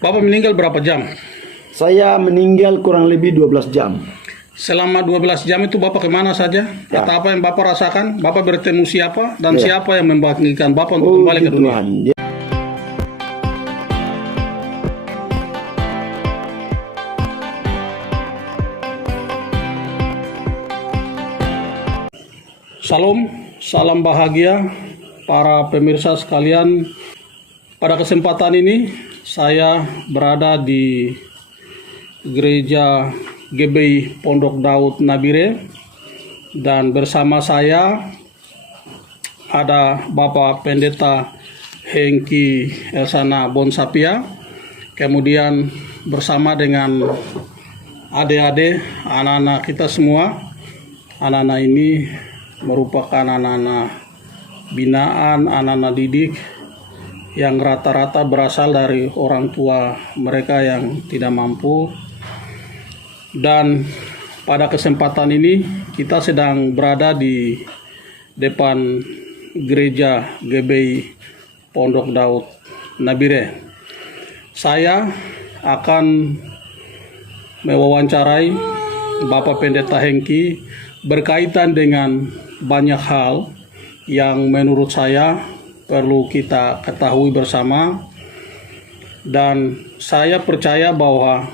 Bapak meninggal berapa jam? Saya meninggal kurang lebih 12 jam. Selama 12 jam itu Bapak kemana saja? Ya. Atau apa yang Bapak rasakan? Bapak bertemu siapa? Dan Ya. siapa yang membangkitkan Bapak untuk kembali ke dunia? Tuhan. Salam, salam bahagia para pemirsa sekalian. Pada kesempatan ini saya berada di Gereja GBI Pondok Daud Nabire dan bersama saya ada Bapak Pendeta Hengki Elsana Bonsapia, kemudian bersama dengan adik-adik, anak-anak kita semua. Anak-anak ini merupakan anak-anak binaan, anak-anak didik yang rata-rata berasal dari orang tua mereka yang tidak mampu. Dan pada kesempatan ini kita sedang berada di depan gereja GBI Pondok Daud Nabire. Saya akan mewawancarai Bapak Pendeta Hengki berkaitan dengan banyak hal yang menurut saya perlu kita ketahui bersama, dan saya percaya bahwa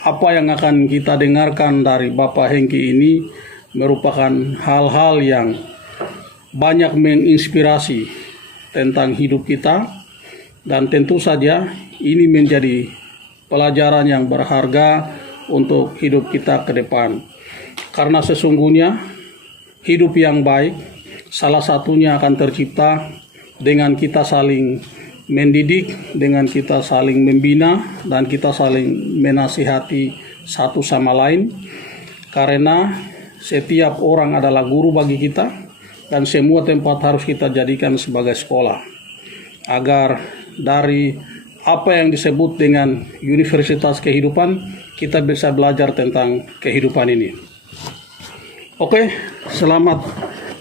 apa yang akan kita dengarkan dari Bapak Hengki ini merupakan hal-hal yang banyak menginspirasi tentang hidup kita, dan tentu saja ini menjadi pelajaran yang berharga untuk hidup kita ke depan. Karena sesungguhnya hidup yang baik salah satunya akan tercipta dengan kita saling mendidik, dengan kita saling membina, dan kita saling menasihati satu sama lain. Karena setiap orang adalah guru bagi kita, dan semua tempat harus kita jadikan sebagai sekolah. Agar dari apa yang disebut dengan universitas kehidupan, kita bisa belajar tentang kehidupan ini. Oke, selamat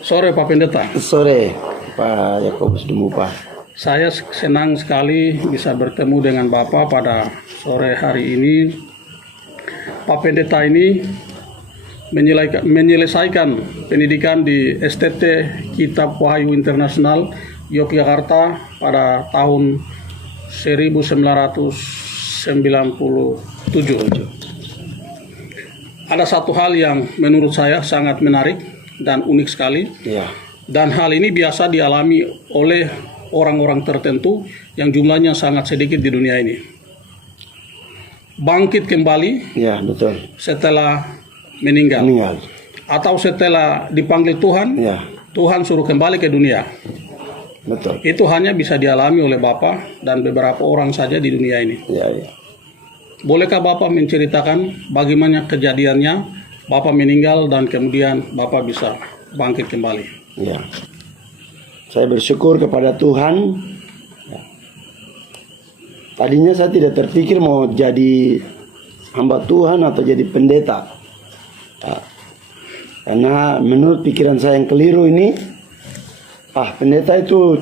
sore Pak Pendeta. Sore Pak Yakobus Dumupa. Saya senang sekali bisa bertemu dengan Bapak pada sore hari ini. Pak Pendeta ini menyelesaikan pendidikan di STT Kitab Wahyu Internasional Yogyakarta pada tahun 1997. Ada satu hal yang menurut saya sangat menarik dan unik sekali. Ya. Dan hal ini biasa dialami oleh orang-orang tertentu yang jumlahnya sangat sedikit di dunia ini. Bangkit kembali, Ya, betul. setelah meninggal. Atau setelah dipanggil Tuhan, Ya, Tuhan suruh kembali ke dunia. betul. Itu hanya bisa dialami oleh Bapak dan beberapa orang saja di dunia ini. Ya, ya. Bolehkah Bapak menceritakan bagaimana kejadiannya Bapak meninggal dan kemudian Bapak bisa bangkit kembali? Ya. Saya bersyukur kepada Tuhan. Ya. Tadinya saya tidak terpikir mau jadi hamba Tuhan atau jadi pendeta. Ya. Karena menurut pikiran saya yang keliru ini, pendeta itu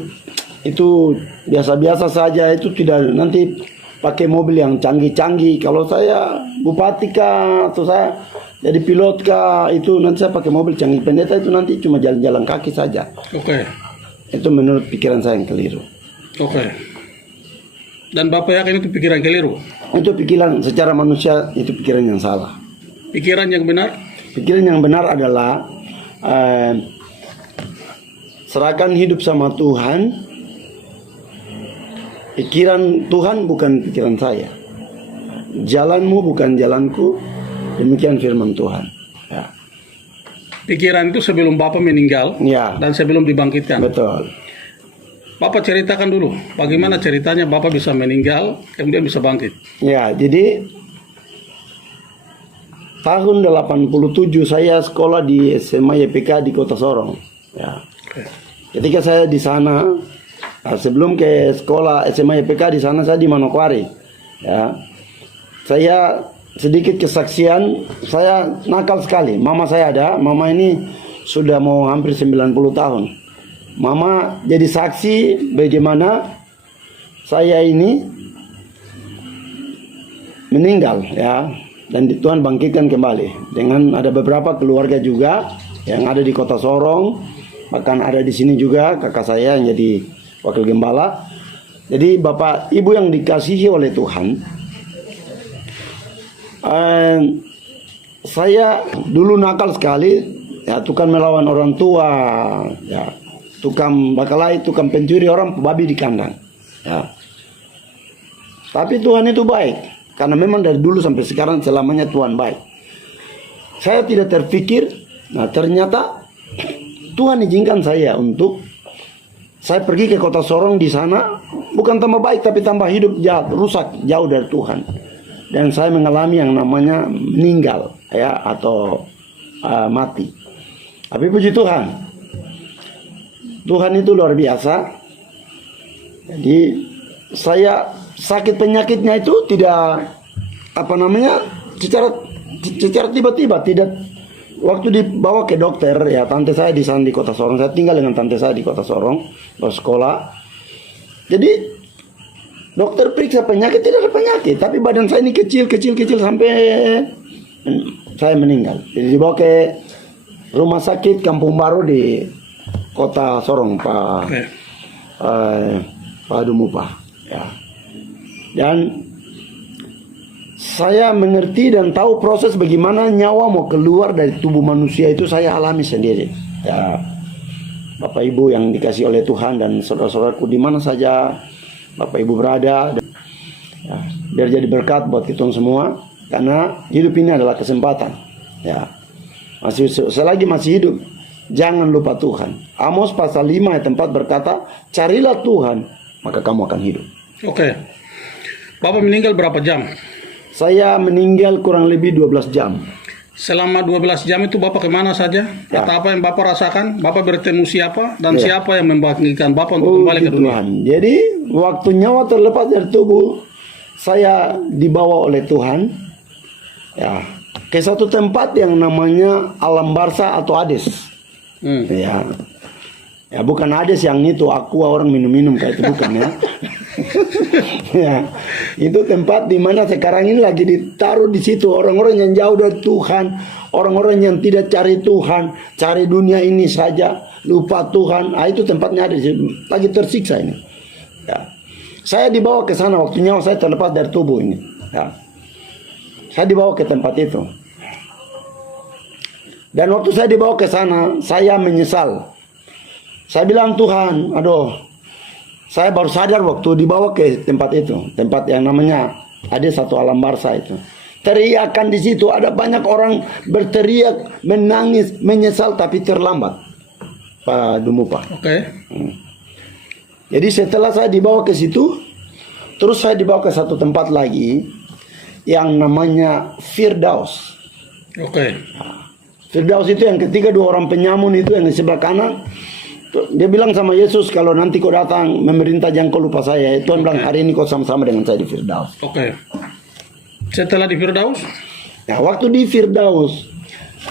biasa-biasa saja, itu tidak nanti pakai mobil yang canggih-canggih. Kalau saya bupati kah atau saya jadi pilot kah, itu nanti saya pakai mobil canggih. Pendeta itu nanti cuma jalan-jalan kaki saja. Oke. Itu menurut pikiran saya yang keliru. Oke. Dan Bapak yakin itu pikiran keliru? Itu pikiran secara manusia, itu pikiran yang salah. Pikiran yang benar? Pikiran yang benar adalah serahkan hidup sama Tuhan. Pikiran Tuhan bukan pikiran saya. Jalanmu bukan jalanku. Demikian firman Tuhan. Ya. Pikiran itu sebelum Bapak meninggal, Ya. dan sebelum dibangkitkan. Betul. Bapak ceritakan dulu bagaimana ceritanya Bapak bisa meninggal kemudian bisa bangkit. Ya, jadi tahun 87 saya sekolah di SMA YPK di Kota Sorong. Ya. Oke. Ketika saya di sana, sebelum ke sekolah SMA YPK di sana saya di Manokwari. Ya. Saya sedikit kesaksian, saya nakal sekali. Mama saya ada, mama ini sudah mau hampir 90 tahun. Mama jadi saksi bagaimana saya ini meninggal ya, dan Tuhan bangkitkan kembali dengan ada beberapa keluarga juga yang ada di Kota Sorong, bahkan ada di sini juga kakak saya yang jadi wakil gembala. Jadi Bapak Ibu yang dikasihi oleh Tuhan, saya dulu nakal sekali ya, tukang melawan orang tua ya, tukang bakalai, tukang pencuri orang, babi di kandang ya. Tapi Tuhan itu baik, karena memang dari dulu sampai sekarang selamanya Tuhan baik. Saya tidak terpikir, nah ternyata Tuhan izinkan saya untuk saya pergi ke Kota Sorong. Di sana bukan tambah baik, tapi tambah hidup jahat, rusak, jauh dari Tuhan. Dan saya mengalami yang namanya meninggal ya, atau mati. Tapi puji Tuhan, Tuhan itu luar biasa. Jadi saya sakit penyakitnya itu tidak secara tiba-tiba, tidak. Waktu dibawa ke dokter ya, tante saya di sana di Kota Sorong, saya tinggal dengan tante saya di Kota Sorong bersekolah. Jadi dokter periksa penyakit, tidak ada penyakit, tapi badan saya ini kecil sampai saya meninggal. Jadi dibawa ke rumah sakit Kampung Baru di Kota Sorong, Pak Dumupah ya. Dan saya mengerti dan tahu proses bagaimana nyawa mau keluar dari tubuh manusia itu, saya alami sendiri ya. Bapak Ibu yang dikasih oleh Tuhan dan saudara-saudaraku di mana saja Bapak Ibu berada ya, biar jadi berkat buat kita semua, karena hidup ini adalah kesempatan ya. Selagi masih hidup, jangan lupa Tuhan. Amos pasal 5 ayat 4 berkata, carilah Tuhan maka kamu akan hidup. Oke. Bapak meninggal berapa jam? Saya meninggal kurang lebih 12 jam. Selama 12 jam itu Bapak kemana saja? Ya. Atau apa yang Bapak rasakan? Bapak bertemu siapa? Dan siapa yang membangkitkan Bapak untuk kembali ke dunia? Tuhan. Jadi waktu nyawa terlepas dari tubuh, saya dibawa oleh Tuhan ya, ke satu tempat yang namanya Alam Barsa atau Hades. Ya. Ya bukan Hades yang itu aqua orang minum-minum kayak itu, bukan ya. Ya, itu tempat di mana sekarang ini lagi ditaruh di situ orang-orang yang jauh dari Tuhan, orang-orang yang tidak cari Tuhan, cari dunia ini saja, lupa Tuhan. Ah, itu tempatnya ada di situ, lagi tersiksa ini. Ya. Saya dibawa ke sana waktu nyawa saya terlepas dari tubuh ini. Ya. Saya dibawa ke tempat itu. Dan waktu saya dibawa ke sana, saya menyesal. Saya bilang, Tuhan, aduh, saya baru sadar waktu dibawa ke tempat itu, tempat yang namanya ada satu Alam Barsa itu. Teriakan di situ, ada banyak orang berteriak, menangis, menyesal, tapi terlambat, Pak Dumupah. Oke. Jadi setelah saya dibawa ke situ, terus saya dibawa ke satu tempat lagi yang namanya Firdaus. Oke. Firdaus itu yang ketiga, dua orang penyamun itu yang di sebelah kanan. Dia bilang sama Yesus, kalau nanti kau datang memerintah jangan kau lupa saya. Tuhan bilang hari ini kau sama-sama dengan saya di Firdaus. Oke. Setelah di Firdaus? Nah, waktu di Firdaus,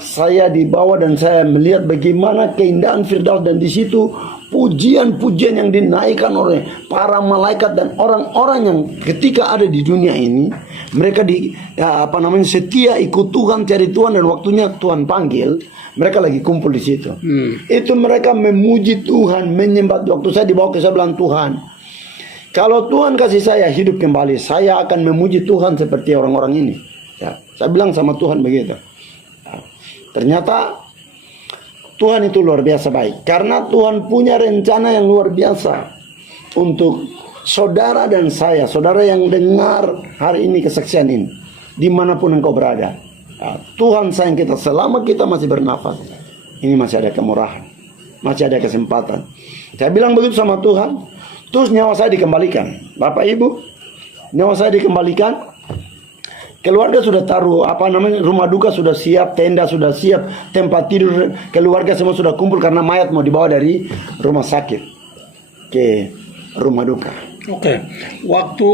saya dibawa dan saya melihat bagaimana keindahan Firdaus, dan di situ pujian-pujian yang dinaikkan oleh para malaikat dan orang-orang yang ketika ada di dunia ini, mereka setia ikut Tuhan, cari Tuhan, dan waktunya Tuhan panggil, mereka lagi kumpul di situ. Itu mereka memuji Tuhan, menyembah. Waktu saya dibawa ke sebelah Tuhan, kalau Tuhan kasih saya hidup kembali, saya akan memuji Tuhan seperti orang-orang ini. Ya, saya bilang sama Tuhan begitu. Ya, ternyata Tuhan itu luar biasa baik, karena Tuhan punya rencana yang luar biasa untuk saudara dan saya, saudara yang dengar hari ini kesaksian ini, dimanapun engkau berada. Tuhan sayang kita selama kita masih bernafas. Ini masih ada kemurahan, masih ada kesempatan. Saya bilang begitu sama Tuhan. Terus nyawa saya dikembalikan. Bapak Ibu, nyawa saya dikembalikan. Keluarga sudah taruh rumah duka sudah siap, tenda sudah siap, tempat tidur keluarga semua sudah kumpul, karena mayat mau dibawa dari rumah sakit ke rumah duka. Oke. Waktu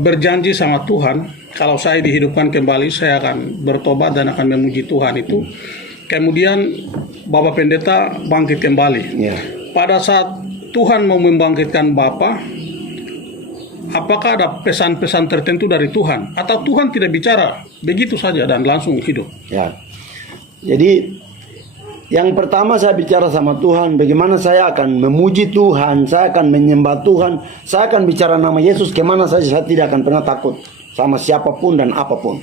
berjanji sama Tuhan, kalau saya dihidupkan kembali, saya akan bertobat dan akan memuji Tuhan itu. Kemudian Bapak Pendeta bangkit kembali. Ya. Pada saat Tuhan mau membangkitkan Bapak, apakah ada pesan-pesan tertentu dari Tuhan atau Tuhan tidak bicara begitu saja dan langsung hidup? Ya. Jadi yang pertama saya bicara sama Tuhan, bagaimana saya akan memuji Tuhan, saya akan menyembah Tuhan, saya akan bicara nama Yesus kemana saja, saya tidak akan pernah takut sama siapapun dan apapun.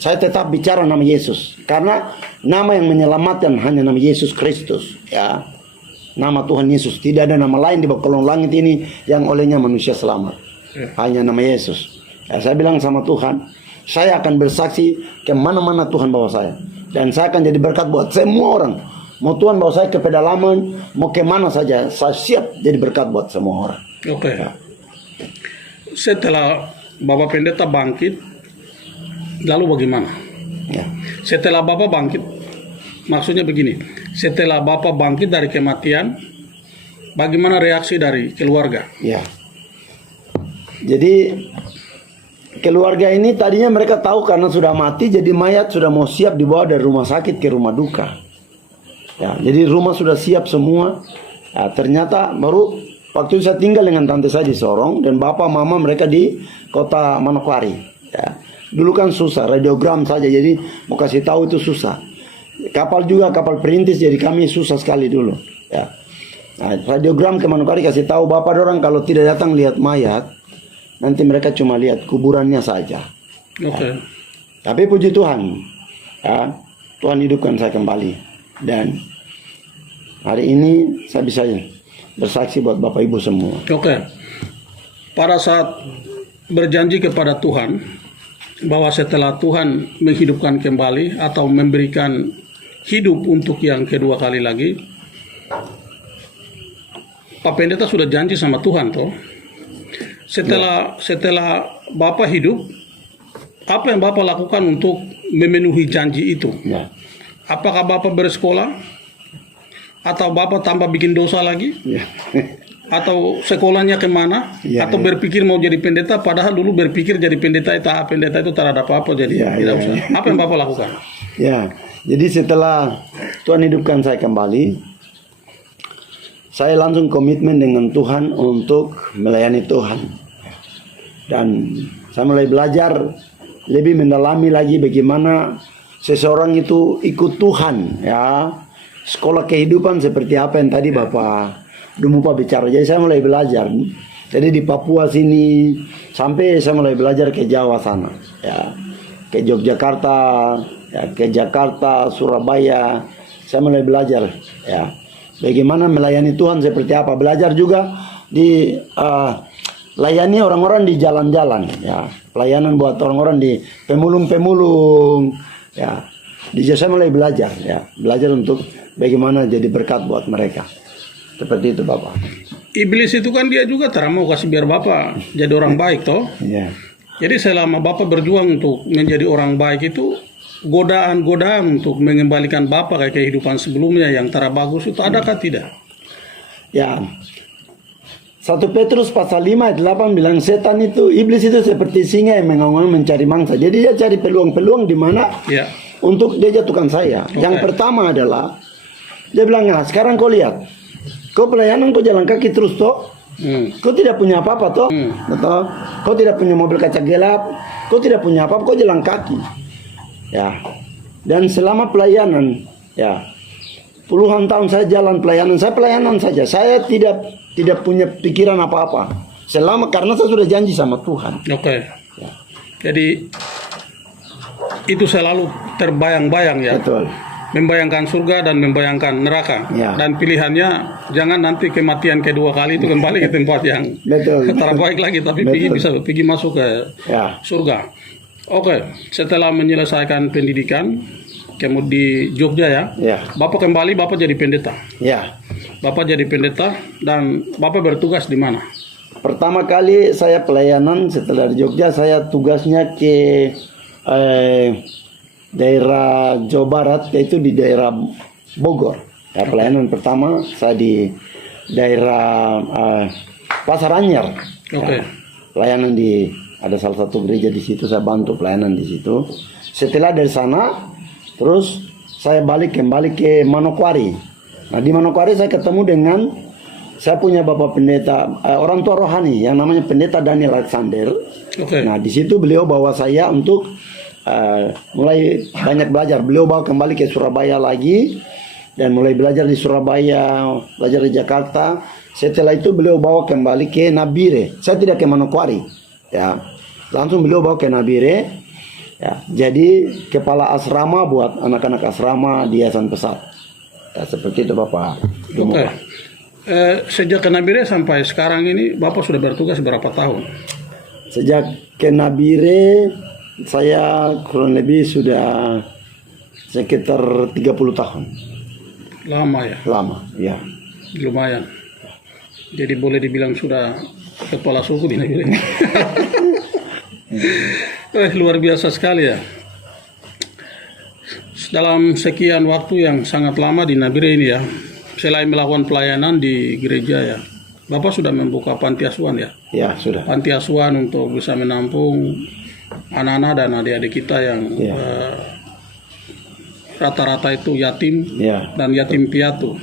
Saya tetap bicara nama Yesus, karena nama yang menyelamatkan hanya nama Yesus Kristus, ya. Nama Tuhan Yesus, tidak ada nama lain di bawah kolong langit ini yang olehnya manusia selamat. Hanya nama Yesus. Ya, saya bilang sama Tuhan, saya akan bersaksi kemana-mana Tuhan bawa saya. Dan saya akan jadi berkat buat semua orang. Mau Tuhan bawa saya ke pedalaman, mau kemana saja, saya siap jadi berkat buat semua orang. Oke. Setelah Bapak Pendeta bangkit, lalu bagaimana? Ya. Setelah Bapak bangkit, maksudnya begini, setelah Bapak bangkit dari kematian, bagaimana reaksi dari keluarga? Ya. Jadi keluarga ini tadinya mereka tahu karena sudah mati, jadi mayat sudah mau siap dibawa dari rumah sakit ke rumah duka. Ya, jadi rumah sudah siap semua. Ya, ternyata baru waktu itu saya tinggal dengan tante saya di Sorong dan bapak mama mereka di kota Manokwari. Ya. Dulu kan susah, radiogram saja, jadi mau kasih tahu itu susah. Kapal juga kapal perintis, jadi kami susah sekali dulu. Ya. Nah, radiogram ke Manokwari kasih tahu bapak orang kalau tidak datang lihat mayat, nanti mereka cuma lihat kuburannya saja. Oke. Ya. Tapi puji Tuhan, ya, Tuhan hidupkan saya kembali. Dan hari ini saya bisa bersaksi buat Bapak Ibu semua. Oke. Pada saat berjanji kepada Tuhan bahwa setelah Tuhan menghidupkan kembali atau memberikan hidup untuk yang kedua kali lagi, Pak Pendeta sudah janji sama Tuhan toh. Setelah Bapak hidup, apa yang Bapak lakukan untuk memenuhi janji itu? Ya. Apakah Bapak bersekolah? Atau Bapak tambah bikin dosa lagi? Ya. Atau sekolahnya kemana? Ya, Atau ya. berpikir mau jadi pendeta, padahal dulu berpikir jadi pendeta itu tak ada apa-apa, jadi Ya, tidak ya, usah. ya. Apa yang Bapak lakukan? Ya, jadi setelah Tuhan hidupkan saya kembali, saya langsung komitmen dengan Tuhan untuk melayani Tuhan. Dan saya mulai belajar lebih mendalami lagi bagaimana seseorang itu ikut Tuhan, ya. Sekolah kehidupan seperti apa yang tadi Bapak Dumupa bicara. Jadi saya mulai belajar. Jadi di Papua sini sampai saya mulai belajar ke Jawa sana, ya. Ke Yogyakarta, ya, ke Jakarta, Surabaya. Saya mulai belajar, ya. Bagaimana melayani Tuhan seperti apa. Belajar juga di layani orang-orang di jalan-jalan, ya. Pelayanan buat orang-orang di pemulung-pemulung, ya. Di saya mulai belajar, ya. Belajar untuk bagaimana jadi berkat buat mereka. Seperti itu Bapak. Iblis itu kan dia juga tak mau kasih biar Bapak jadi orang baik toh. Ya. Jadi selama Bapak berjuang untuk menjadi orang baik itu, godaan-godaan untuk mengembalikan Bapak ke kehidupan sebelumnya yang tak bagus itu adakah tidak? Ya. 1 Petrus pasal 5 ayat 8 bilang setan itu, iblis itu seperti singa yang mengaum mencari mangsa. Jadi dia cari peluang-peluang di mana Ya. untuk dia jatuhkan saya. Okay. Yang pertama adalah dia bilang, nah sekarang kau lihat, kau pelayanan kau jalan kaki terus toh, kau tidak punya apa-apa toh, betul? Kau tidak punya mobil kaca gelap, kau tidak punya apa-apa, kau jalan kaki, ya. Dan selama pelayanan, ya, puluhan tahun saya jalan pelayanan, saya pelayanan saja, saya tidak punya pikiran apa-apa. Selama karena saya sudah janji sama Tuhan. Oke. Ya. Jadi itu selalu terbayang-bayang ya. Betul. Membayangkan surga dan membayangkan neraka. Ya. Dan pilihannya jangan nanti kematian kedua kali itu kembali ke tempat yang Betul. terbaik lagi, tapi pergi masuk ke Ya. surga. Oke, setelah menyelesaikan pendidikan kemudian di Jogja ya. Ya. Bapak kembali, Bapak jadi pendeta. Ya. Bapak jadi pendeta dan Bapak bertugas di mana? Pertama kali saya pelayanan setelah di Jogja, saya tugasnya ke daerah Jawa Barat, yaitu di daerah Bogor. Ya, pelayanan pertama saya di daerah Pasar Anyar. Oke. Ya, pelayanan di ada salah satu gereja di situ, saya bantu pelayanan di situ. Setelah dari sana, terus saya kembali ke Manokwari. Nah di Manokwari saya ketemu dengan saya punya Bapak Pendeta, orang tua rohani yang namanya Pendeta Daniel Alexander. Oke. Nah, di situ beliau bawa saya untuk mulai banyak belajar. Beliau bawa kembali ke Surabaya lagi dan mulai belajar di Surabaya, belajar di Jakarta. Setelah itu beliau bawa kembali ke Nabire. Saya tidak ke Manokwari, ya. Langsung beliau bawa ke Nabire. Ya, jadi kepala asrama buat anak-anak asrama di Yayasan Pesat. Ya, seperti itu Bapak. Oke. Sejak ke Nabire sampai sekarang ini Bapak sudah bertugas berapa tahun? Sejak ke Nabire saya kurang lebih sudah sekitar 30 tahun. Lama ya? Lama, ya. Lumayan. Jadi boleh dibilang sudah kepala suku di Nabire. Luar biasa sekali ya. Dalam sekian waktu yang sangat lama di Nabire ini ya, selain melakukan pelayanan di gereja ya, Bapak sudah membuka panti asuhan ya? Ya, sudah. Panti asuhan untuk bisa menampung anak-anak dan adik-adik kita yang Ya. Rata-rata itu yatim Ya. dan yatim piatu.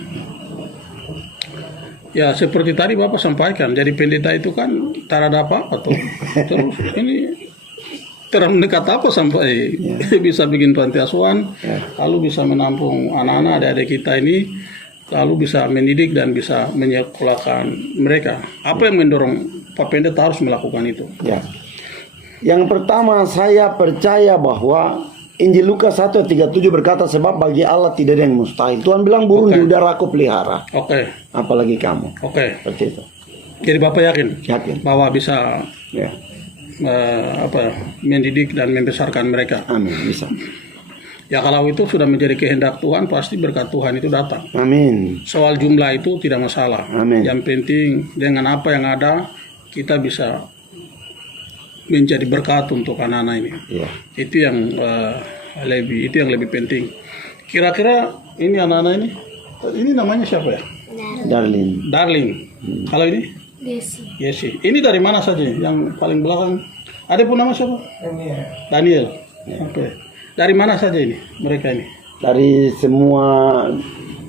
Ya seperti tadi Bapak sampaikan, jadi pendeta itu kan tak ada apa-apa tuh. Terus ini terlalu dekat apa sampai bisa bikin panti asuhan, lalu bisa menampung anak-anak adik-adik kita ini, lalu bisa mendidik dan bisa menyekolahkan mereka. Apa yang mendorong Pak Pendeta harus melakukan itu? Ya. Yang pertama, saya percaya bahwa Injil Lukas 1:37 berkata, sebab bagi Allah tidak ada yang mustahil. Tuhan bilang burung di udara aku pelihara. Oke. Apalagi kamu. Oke. Seperti itu. Jadi Bapak yakin? Yakin. Bahwa bisa Ya. mendidik dan membesarkan mereka. Amin. Bisa. Ya kalau itu sudah menjadi kehendak Tuhan, pasti berkat Tuhan itu datang. Amin. Soal jumlah itu tidak masalah. Amin. Yang penting dengan apa yang ada kita bisa menjadi berkat untuk anak-anak ini. Ya. Itu yang lebih penting. Kira-kira ini anak-anak ini namanya siapa ya? Darling. Darling. Kalau ini? Yesi. Ini dari mana saja? Yang paling belakang. Ada pun nama siapa? Daniel. Oke. Dari mana saja ini mereka ini? Dari semua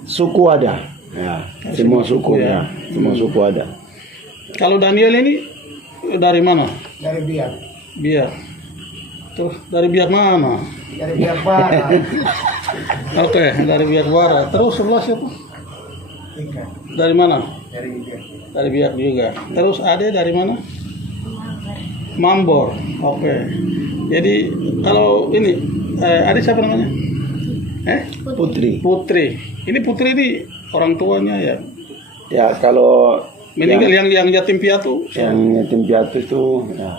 suku ada. Ya. Semua suku ya. Semua suku ada. Kalau Daniel ini dari mana? Dari Biak. Biak. Terus dari Biak mana? Dari Biak Barat. Oke, dari Biak Barat. Terus sebelah siapa? Tingkat. Dari mana? Dari Biak. Dari Biak juga. Terus Ade dari mana? Mambor. Oke. Jadi kalau ini Ade siapa namanya? Putri. Putri. Ini Putri ini orang tuanya ya. Ya, kalau Meninggal yang yatim piatu. yang yatim piatu itu ya,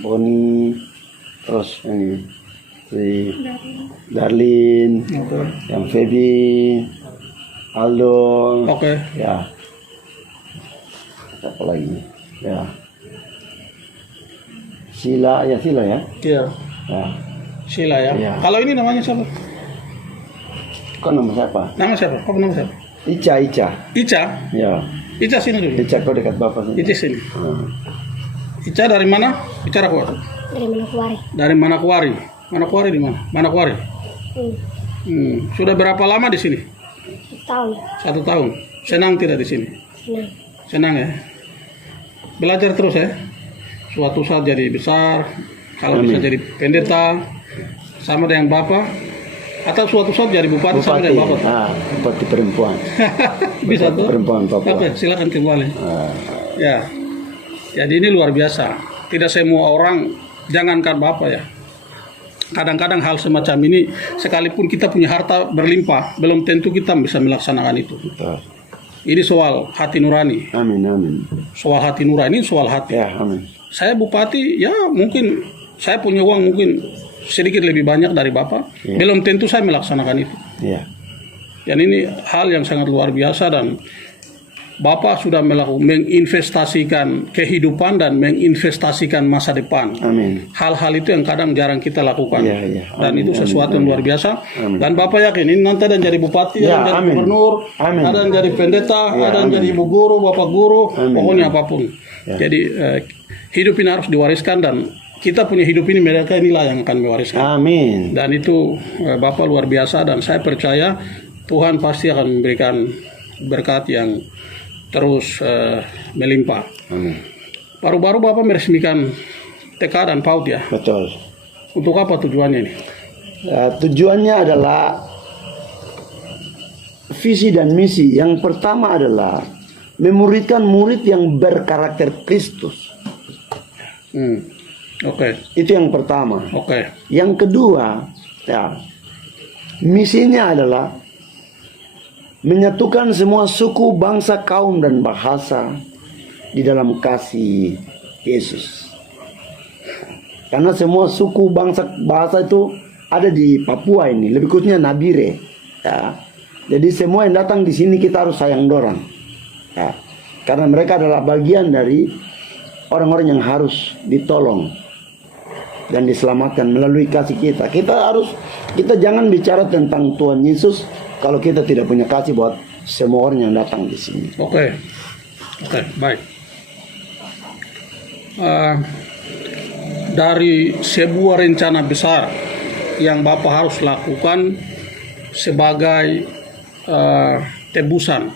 Boni, terus ini si Darlin, Oke. yang Feby, Aldo, Oke. ya, apa lagi? Ya, Sila ya, Iya. ya. Sila ya. Iya. Kalau ini namanya siapa? Kok nama siapa? Nama siapa? Kok nama siapa? Ica, Ica. ya, Ica sini dulu. Ica kau dekat bapak sini. Ica sini. Hmm. Ica dari mana? Bicara kuat. Dari Manokwari. Dari Manokwari. Manokwari di mana? Manokwari. Sudah berapa lama di sini? Tahun. 1 tahun. Senang tidak di sini? Senang. Senang ya. Belajar terus ya. Suatu saat jadi besar. Kalau bisa jadi pendeta sama dengan bapak. Atau suatu saat jadi bupati sama dengan bapak. Bupati perempuan. Bisa Bupati tuh. perempuan Papua. Oke, silakan kembali. Ah, Ya. Jadi ini luar biasa. Tidak semua orang, jangankan bapak ya. Kadang-kadang hal semacam ini, sekalipun kita punya harta berlimpah, belum tentu kita bisa melaksanakan itu. betul. Ini soal hati nurani. Amin, amin. Soal hati nurani, soal hati. Ya, amin. Saya bupati, ya mungkin saya punya uang mungkin sedikit lebih banyak dari bapak. Ya. Belum tentu saya melaksanakan itu. Ya, Dan ini hal yang sangat luar biasa dan Bapak sudah menginvestasikan kehidupan dan menginvestasikan masa depan. amin. Hal-hal itu yang kadang jarang kita lakukan. Iya, iya. Dan Amin, itu sesuatu yang luar biasa. Amin. Dan Bapak yakin ini nanti ada yang jadi bupati, Ya, ada yang jadi amin. gubernur, Amin. ada yang jadi pendeta, Ya, ada yang amin. jadi ibu guru, bapak guru, Amin. pokoknya apapun. Ya. Jadi hidup ini harus diwariskan dan kita punya hidup ini, mereka inilah yang akan mewariskan. Amin. Dan itu Bapak luar biasa dan saya percaya Tuhan pasti akan memberikan berkat yang terus melimpah. Amin. Baru-baru Bapak meresmikan TK dan PAUD ya. Betul. Untuk apa tujuannya ini? Tujuannya adalah visi dan misi. Yang pertama adalah memuridkan murid yang berkarakter Kristus. Oke. Itu yang pertama. Oke. Yang kedua, ya, misinya adalah menyatukan semua suku, bangsa, kaum, dan bahasa di dalam kasih Yesus. Karena semua suku, bangsa, bahasa itu ada di Papua ini, lebih khususnya Nabire. Ya. Jadi semua yang datang di sini kita harus sayang dorang. Ya. Karena mereka adalah bagian dari orang-orang yang harus ditolong dan diselamatkan melalui kasih kita. Kita jangan bicara tentang Tuhan Yesus kalau kita tidak punya kasih buat semua orang yang datang di sini. Oke, baik. Dari sebuah rencana besar yang Bapak harus lakukan sebagai tebusan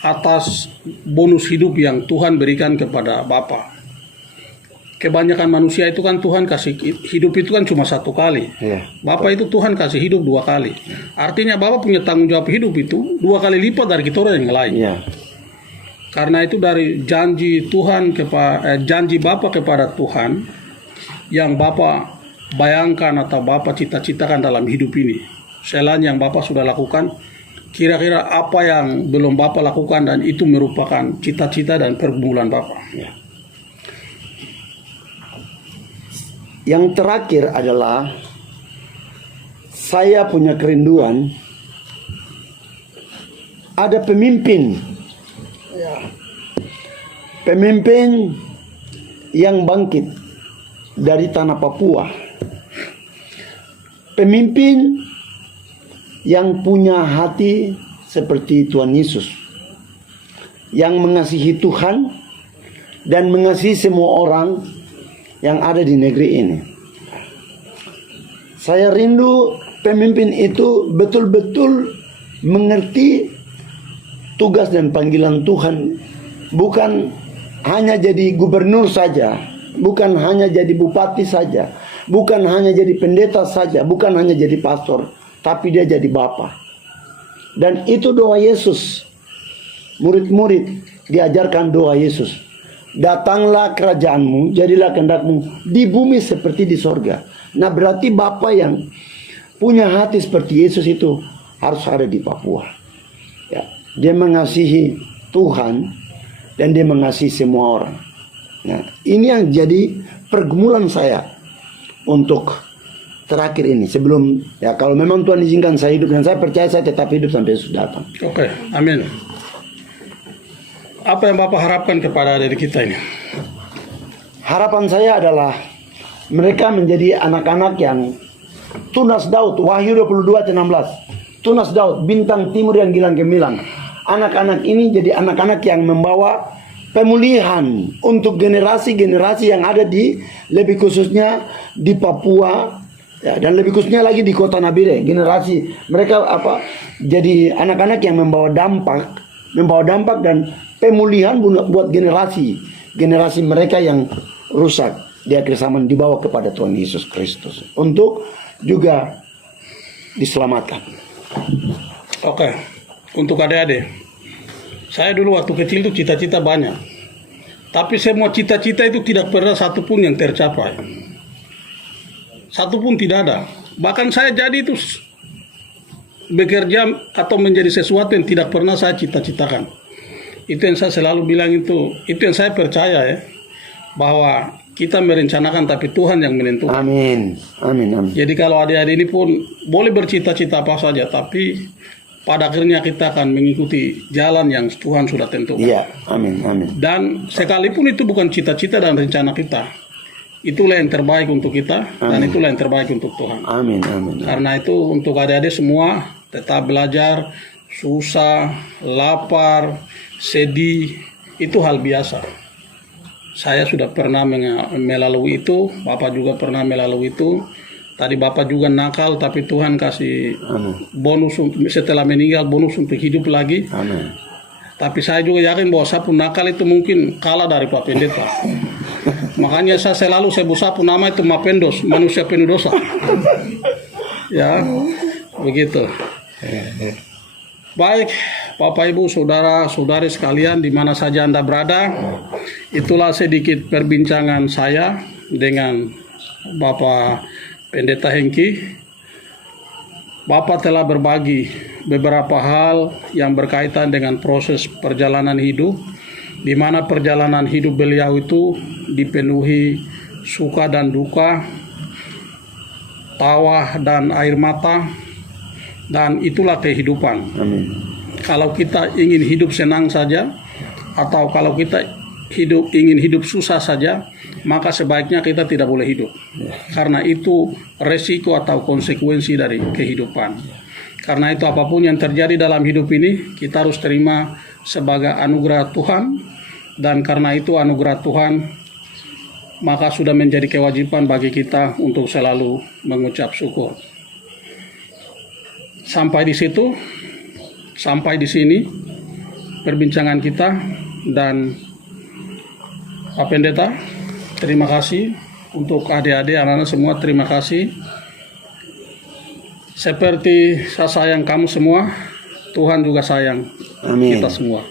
atas bonus hidup yang Tuhan berikan kepada Bapak. Kebanyakan manusia itu kan Tuhan kasih hidup itu kan cuma satu kali. Ya. Bapak itu Tuhan kasih hidup 2 kali. Artinya Bapak punya tanggung jawab hidup itu 2 kali lipat dari kita orang yang lain. Ya. Karena itu dari janji Tuhan janji Bapak kepada Tuhan yang Bapak bayangkan atau Bapak cita-citakan dalam hidup ini. Selain yang Bapak sudah lakukan, kira-kira apa yang belum Bapak lakukan dan itu merupakan cita-cita dan pergumulan Bapak. Ya. Yang terakhir adalah saya punya kerinduan ada pemimpin. Pemimpin yang bangkit dari tanah Papua. Pemimpin yang punya hati seperti Tuhan Yesus. Yang mengasihi Tuhan dan mengasihi semua orang yang ada di negeri ini. Saya rindu pemimpin itu betul-betul mengerti tugas dan panggilan Tuhan, bukan hanya jadi gubernur saja, bukan hanya jadi bupati saja, bukan hanya jadi pendeta saja, bukan hanya jadi pastor, tapi dia jadi bapa. Dan itu doa Yesus. Murid-murid diajarkan doa Yesus. Datanglah kerajaanmu, jadilah kehendakmu di bumi seperti di sorga. Nah berarti Bapa yang punya hati seperti Yesus itu harus ada di Papua. Ya, dia mengasihi Tuhan dan dia mengasihi semua orang. Nah ini yang jadi pergumulan saya untuk terakhir ini. Sebelum, ya kalau memang Tuhan izinkan saya hidup, dan saya percaya saya tetap hidup sampai Yesus datang. Oke, amin. Apa yang Bapak harapkan kepada diri kita ini? Harapan saya adalah mereka menjadi anak-anak yang tunas Daud. Wahyu 22:16. Tunas Daud, bintang timur yang gilang gemilang. Anak-anak ini jadi anak-anak yang membawa pemulihan untuk generasi-generasi yang ada di, lebih khususnya di Papua, ya, dan lebih khususnya lagi di kota Nabire. Generasi mereka jadi anak-anak yang membawa dampak dan pemulihan buat generasi mereka yang rusak di akhir zaman, dibawa kepada Tuhan Yesus Kristus untuk juga diselamatkan. Oke, untuk adik-adik, saya dulu waktu kecil itu cita-cita banyak, tapi semua cita-cita itu tidak pernah satupun yang tercapai, satupun tidak ada. Bahkan saya jadi itu bekerja atau menjadi sesuatu yang tidak pernah saya cita-citakan. Itu yang saya selalu bilang, itu yang saya percaya ya, bahwa kita merencanakan tapi Tuhan yang menentukan. Amin. Amin. Amin. Jadi kalau adik-adik ini pun boleh bercita-cita apa saja, tapi pada akhirnya kita akan mengikuti jalan yang Tuhan sudah tentukan. Iya. Amin. Amin. Dan sekalipun itu bukan cita-cita dan rencana kita, itulah yang terbaik untuk kita. Dan itulah yang terbaik untuk Tuhan. Amin. Amin. Karena itu untuk adik-adik semua tetap belajar, susah, lapar, sedih, itu hal biasa. Saya sudah pernah melalui itu, Bapak juga pernah melalui itu. Tadi Bapak juga nakal, tapi Tuhan kasih bonus setelah meninggal, bonus untuk hidup lagi. Amin. Tapi saya juga yakin bahwa sapu nakal itu mungkin kalah dari Pak Pendeta. Makanya saya selalu sebut sapu nama itu Mapendos, manusia penuh dosa. Ya, begitu. Baik, Bapak Ibu, saudara-saudari sekalian di mana saja Anda berada, itulah sedikit perbincangan saya dengan Bapak Pendeta Hengki. Bapak telah berbagi beberapa hal yang berkaitan dengan proses perjalanan hidup, di mana perjalanan hidup beliau itu dipenuhi suka dan duka, tawa dan air mata, dan itulah kehidupan. Amin. Kalau kita ingin hidup senang saja, atau kalau kita ingin hidup susah saja, maka sebaiknya kita tidak boleh hidup. Karena itu resiko atau konsekuensi dari kehidupan. Karena itu apapun yang terjadi dalam hidup ini, kita harus terima sebagai anugerah Tuhan. Dan karena itu anugerah Tuhan, maka sudah menjadi kewajiban bagi kita untuk selalu mengucap syukur. Sampai di sini perbincangan kita, dan Pak Pendeta, terima kasih. Untuk adik-adik, anak-anak semua, terima kasih. Seperti saya sayang kamu semua, Tuhan juga sayang Amin. kita semua.